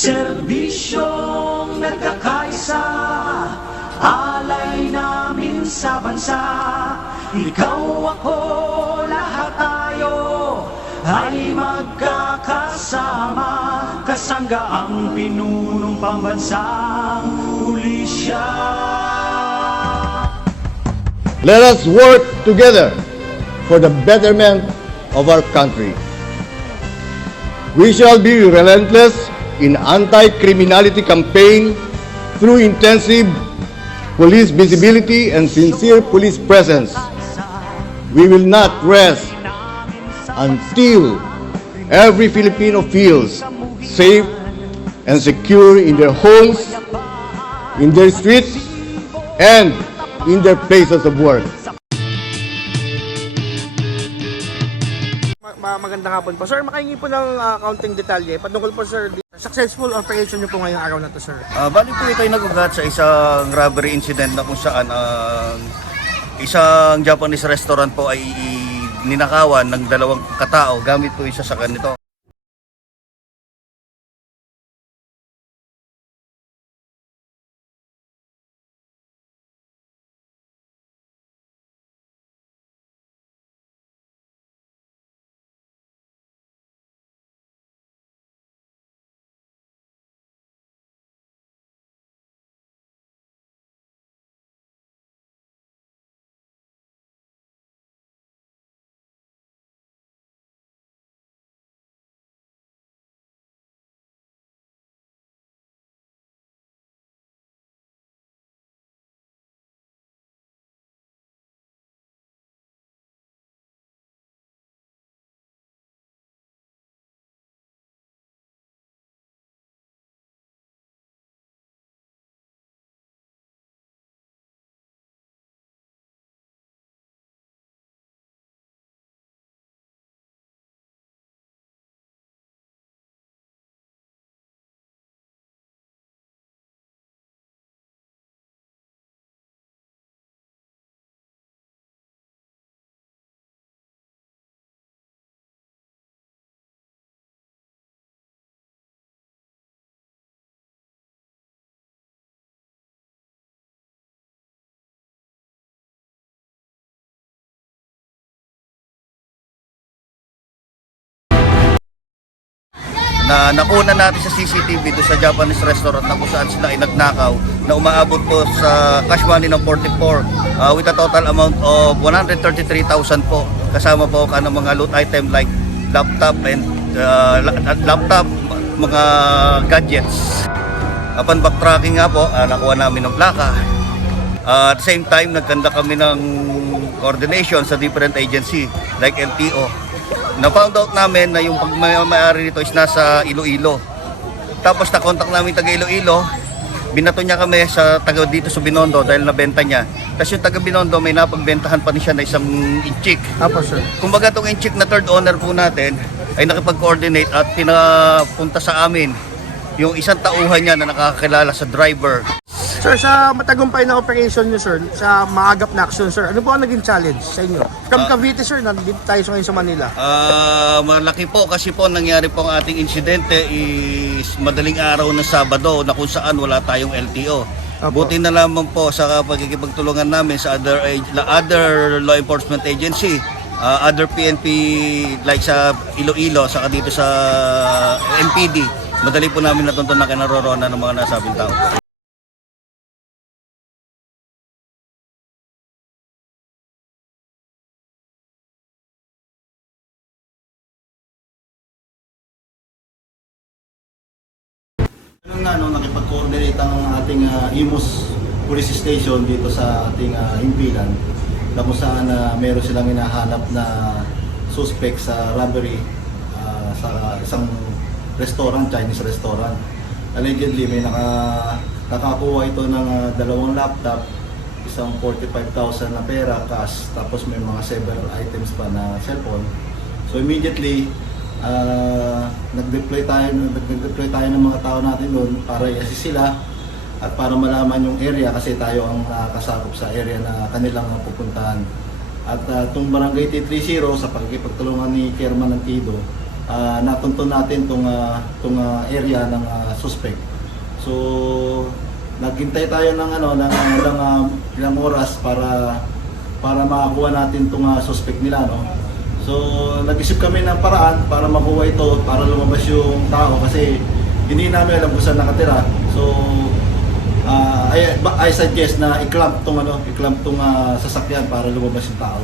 Serbisyong nagkakaisa Alay namin sa bansa. Ikaw ako, lahat tayo Ay magkakasama. Kasangga ang pinunong pambansang pulisya. Let us work together for the betterment of our country. We shall be relentless in anti-criminality campaign through intensive police visibility and sincere police presence. We will not rest until every Filipino feels safe and secure in their homes, in their streets, and in their places of work. Ma- ma- magandang hapon po. Sir, makahingi po ng ah, counting detalye. Patungkol po sir, successful operation niyo po ngayong araw na to sir. Ah, bali po ito ay nagugat sa isang robbery incident na kung saan ang isang Japanese restaurant po ay ninakawan ng dalawang katao gamit po isa sa kanito. Na nakuna natin sa CCTV do sa Japanese restaurant na kung saan sila ay nagnakaw na umaabot po sa cash money ng 44 uh, with a total amount of 133,000 po. Kasama po ka ng mga loot item like laptop and uh, la- laptop mga gadgets. Upon backtracking nga po uh, nakuha namin ng plaka. Uh, at the same time, nagkanda kami ng coordination sa different agency like LTO. Na-found out namin na yung pagmamayari nito is nasa Iloilo. Tapos na-contact namin taga Iloilo, binato niya kami sa taga dito sa Binondo dahil nabenta niya. Tapos yung taga Binondo may napagbentahan pa ni siya na isang inchik. Apo sir. Kumbaga itong inchik na third owner po natin ay nakipag-coordinate at pinapunta sa amin yung isang tauhan niya na nakakilala sa driver Sir, sa matagumpay na operation niyo sir, sa maagap na action sir, ano po ang naging challenge sa inyo? From Cavite sir, nandito tayo sa ngayon sa Manila. Ah, malaki po kasi po nangyari po ang ating insidente is madaling araw ng Sabado na kung saan wala tayong LTO. Apo. Buti na lamang po sa pagkikipagtulungan namin sa other ag- la- other law enforcement agency, ah, other PNP like sa Iloilo saka dito sa MPD. Madali po namin natunton na kinaroroonan ng mga nasabing tao. Ah, IMUS Police Station dito sa ating uh, Impilan na kung saan ah, meron silang hinahanap na suspect sa robbery ah, sa isang restaurant, Chinese restaurant. Allegedly, may naka, nakakuha ito ng ah, dalawang laptop, isang 45,000 na pera, cash, tapos may mga several items pa na cellphone. So immediately, ah, nag-deploy tayo, nag-deploy tayo ng mga tao natin doon para i-assist sila at para malaman yung area kasi tayo ang nakakasakop sa area na kanilang pupuntahan. At uh, itong Barangay T30 sa pagkikipagtulungan ni Chairman Antido ah, natunto natin tong ah, tong ah, area ng ah, suspect. So naghintay tayo ng ano ng ng ah, ilang oras para para makakuha natin tong ah, suspect nila no. So nag-isip kami ng paraan para makuha ito para lumabas yung tao kasi hindi namin alam kung saan nakatira. So ah, I, I suggest na i-clamp tong ano, i-clamp tong ah, sasakyan para lumabas yung tao.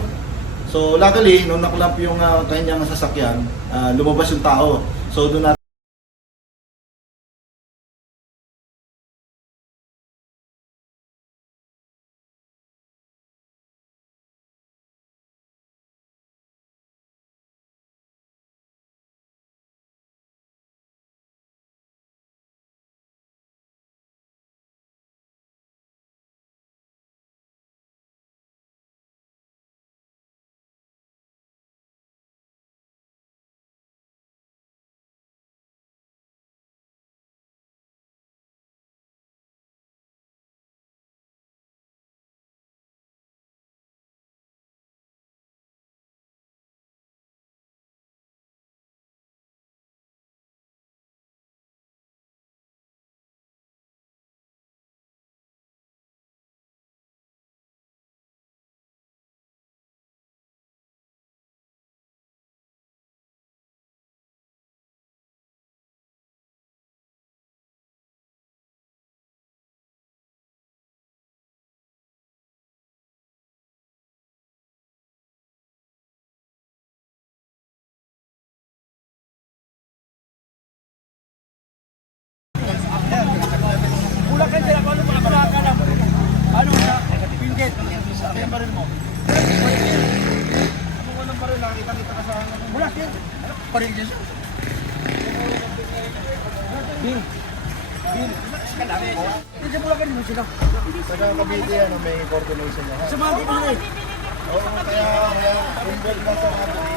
So luckily, nung naklamp yung ah, kanyang sasakyan, ah, lumabas yung tao. So doon Baril din siya. Bin. Bin. Hindi siya bulakan mo sila. sa Cavite ano may coordination na. Sa mga ganun eh. Oo, kaya kaya involved na sa Cavite.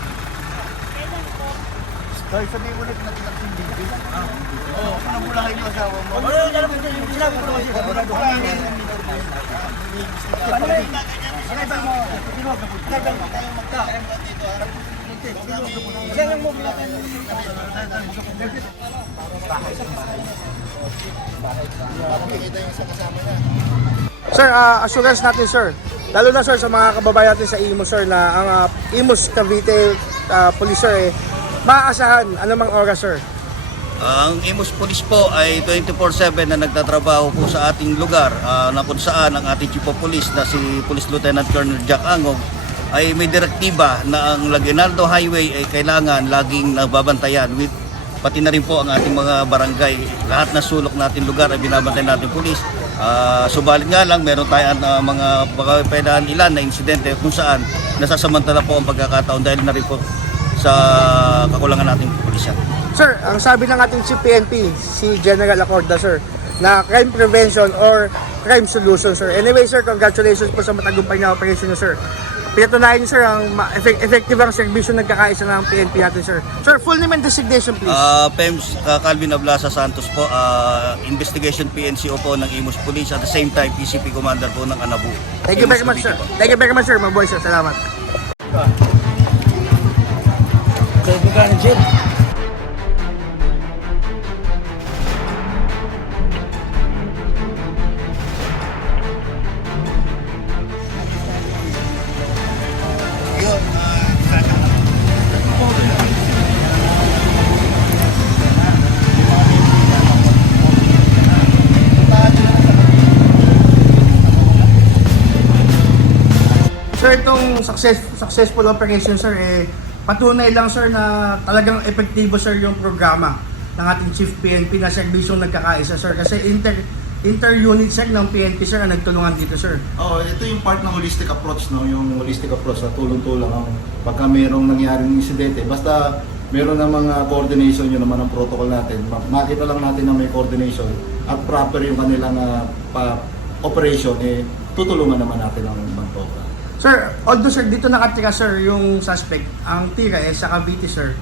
Dahil sabihin mo na pinatinak yung video. Oo, anong bulahin yung asawa mo? Ano yung dalawa ko yung sinabi ko naman siya? Sigurado ko. Sinabay mo. Sinabay mo. Tayo magka. Siya yung move natin. Sir, uh, assurance natin sir. Lalo na sir sa mga kababayan natin sa IMO sir na ang uh, IMO's Cavite uh, Police sir eh, maaasahan anumang oras sir. Ang Imus Police po ay 24/7 na nagtatrabaho po sa ating lugar ah, na kung saan ang ating Chief of Police na si Police Lieutenant Colonel Jack Angog ay may direktiba na ang Laginaldo Highway ay kailangan laging nababantayan with pati na rin po ang ating mga barangay. Lahat na sulok natin lugar ay binabantay natin pulis. Ah, subalit nga lang meron tayong ah, mga baka pwedaan ilan na insidente kung saan nasasamantala po ang pagkakataon dahil na rin po sa kakulangan nating pulisyan. Sir, ang sabi ng ating PNP, si General Acorda, sir, na crime prevention or crime solution, sir. Anyway, sir, congratulations po sa matagumpay na operation niyo, sir. Pinatunayan niyo, sir, ang ma- effect- effective ang servisyo nagkakaisa ng PNP natin, sir. Sir, full name and designation, please. Ah, PEMS uh, Calvin Ablasa Santos po, ah, investigation PNCO po ng Imus Police at the same time PCP Commander po ng Anabu. Thank you very much, sir. Thank you very much, sir. Mabuhay, sir. Salamat. Sir, itong success, successful operation, sir, eh, patunay lang sir na talagang epektibo sir yung programa ng ating Chief PNP na serbisyong nagkakaisa sir. Kasi inter inter-unit sir ng PNP sir ang nagtulungan dito sir. Oo, ito yung part ng holistic approach, no? Yung holistic approach na tulong-tulong ang pagka mayroong nangyaring insidente. Basta meron ng mga coordination yun naman ang protocol natin. Ma- Makita lang natin na may coordination at proper yung kanilang ah, pa- operation, eh, tutulungan naman natin ang bantoka. Sir, although sir dito nakatira sir yung suspect, ang tira eh sa Cavite sir.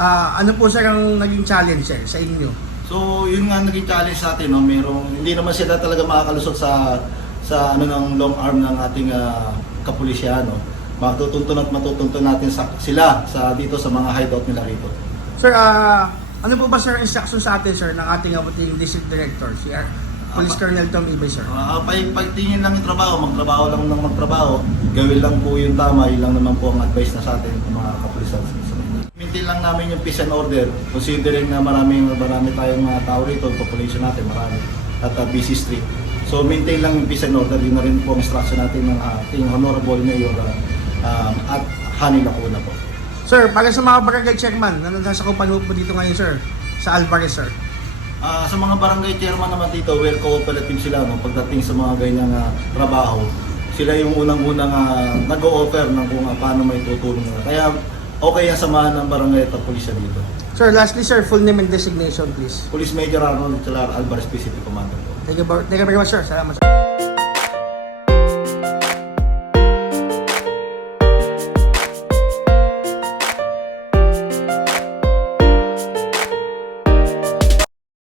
Ah, ano po sir ang naging challenge sir sa inyo? So, yun nga naging challenge sa atin, no? Merong, hindi naman sila talaga makakalusot sa sa ano ng long arm ng ating uh, kapulisyano. Matutuntun at matutuntun natin sa, sila sa dito sa mga hideout nila rito. Sir, ah, ano po ba sir instruction sa atin sir ng ating abuting district director, si R. Police. Colonel Tom Ibay sir? Uh, pag, pagtingin lang yung trabaho, magtrabaho lang ng magtrabaho, gawin lang po yung tama, yun lang naman po ang advice na sa atin ng mga kapulisan. Maintain lang namin yung peace and order, considering na maraming marami tayong mga tao rito, population natin marami, at uh, busy street. So maintain lang yung peace and order, yun na rin po ang instruction natin ng ating honorable mayor uh, um, at Hani Lacuna po. Sir, para sa mga barangay chairman na nasa kupan po dito ngayon sir, sa Alvarez sir. Ah, sa mga barangay chairman naman dito, well cooperative sila no, pagdating sa mga ganyang ah, trabaho. Sila yung unang-unang uh, nag-o-offer ng kung ah, paano may tutulong nila. Kaya okay ang samahan ng barangay at pulisya dito. Sir, lastly sir, full name and designation please. Police Major Arnold Chalar Alvarez PCP Commander. Thank you, thank you very much sir. Salamat sir.